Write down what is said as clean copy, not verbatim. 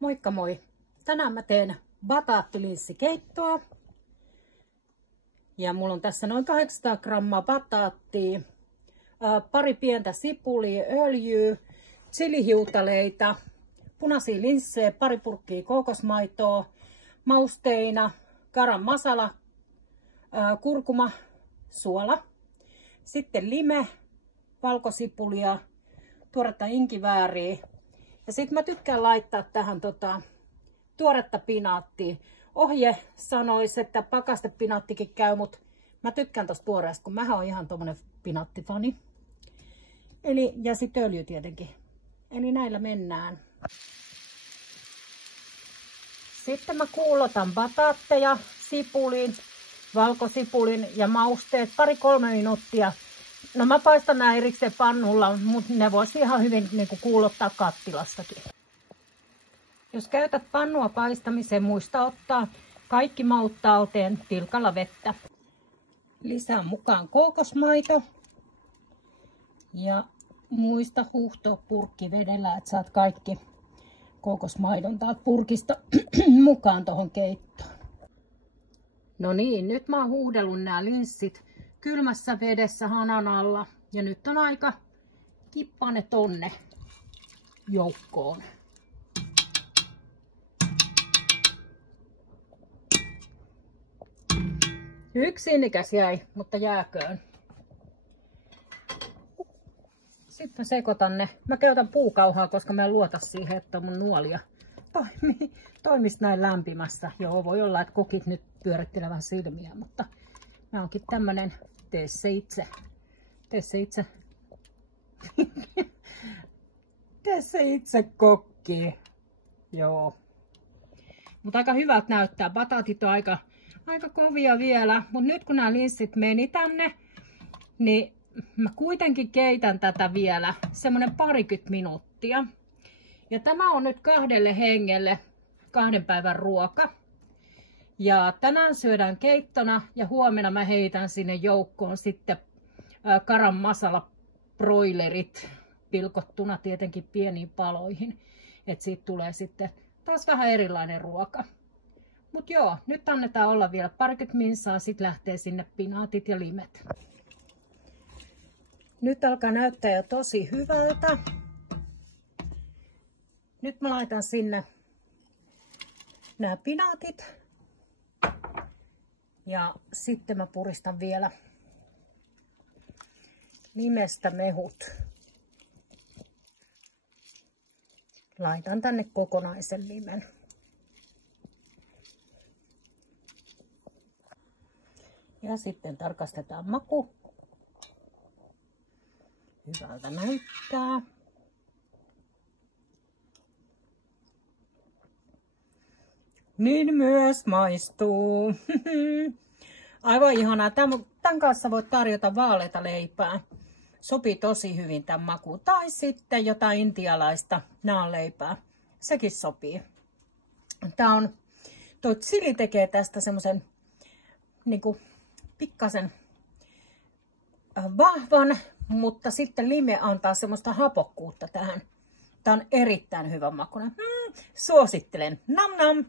Moikka moi! Tänään mä teen bataattilinssikeittoa. Ja mulla on tässä noin 800 grammaa bataattia, pari pientä sipulia, öljyä, chilihiutaleita, punaisia linssejä, pari purkkia kookosmaitoa, mausteina, garam masala, kurkuma, suola, sitten lime, valkosipulia, tuoretta inkivääriä. Ja sitten mä tykkään laittaa tähän tuoretta pinaattia. Ohje sanoisi, että pakastepinaattikin käy, mutta mä tykkään tosta tuoreesta, kun mähän on ihan tommonen pinaattifani. Ja sitten öljy tietenkin. Eli näillä mennään. Sitten mä kuulotan bataatteja, sipulin, valkosipulin ja mausteet 2-3 minuuttia. No mä paistan nää erikseen pannulla, mutta ne voisi ihan hyvin kuulottaa kattilastakin. Jos käytät pannua paistamiseen, muista ottaa kaikki maut talteen tilkalla vettä. Lisää mukaan kookosmaito. Ja muista huuhtoa purkki vedellä, että saat kaikki kookosmaidon täältä purkista mukaan tuohon keittoon. No niin, nyt mä oon huuhdellut nämä linssit kylmässä vedessä hanan alla. Ja nyt on aika kippaa ne tonne joukkoon. Yksi sinnikäs jäi, mutta jääköön. Sitten sekoitan ne. Mä käytän puukauhaa, koska mä en luota siihen, että mun nuolia toimisi näin lämpimässä. Joo, voi olla, että kokit nyt pyörittelee vähän silmiä, mutta mä onkin tämmönen tee se itse kokki. Joo. Mutta aika hyvältä näyttää. Bataatit on aika kovia vielä, mutta nyt kun nämä linssit meni tänne, niin mä kuitenkin keitän tätä vielä semmonen 20 minuuttia. Ja tämä on nyt 2 hengelle 2 päivän ruoka. Ja tänään syödään keittona ja huomenna mä heitän sinne joukkoon sitten garam masala broilerit pilkottuna tietenkin pieniin paloihin. Että siitä tulee sitten taas vähän erilainen ruoka. Mut joo, nyt annetaan olla vielä 20 minsaa, sit lähtee sinne pinaatit ja limet. Nyt alkaa näyttää jo tosi hyvältä. Nyt mä laitan sinne nämä pinaatit. Ja sitten mä puristan vielä limestä mehut. Laitan tänne kokonaisen limen. Ja sitten tarkastetaan maku. Hyvältä näyttää. Niin myös maistuu. Aivan ihanaa. Tämän kanssa voit tarjota vaaleita leipää. Sopii tosi hyvin tämän makuun. Tai sitten jotain intialaista naanleipää. Sekin sopii. Tuo chili tekee tästä semmoisen pikkasen vahvan, mutta sitten lime antaa semmoista hapokkuutta tähän. Tämä on erittäin hyvän makuinen. Suosittelen. Nam nam!